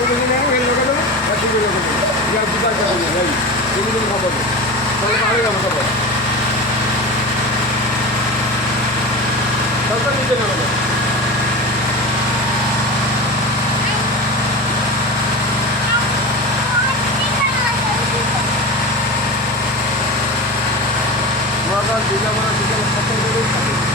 দেখি না এর লোক গেল আর শুরু লোক গেল যা বিচার করবে না ভাই তুমি তুমি খবর দাও তাহলে ভালো যাবো খবর সরকার নিতে না বলে দিলা মানে দিলা 70 টাকা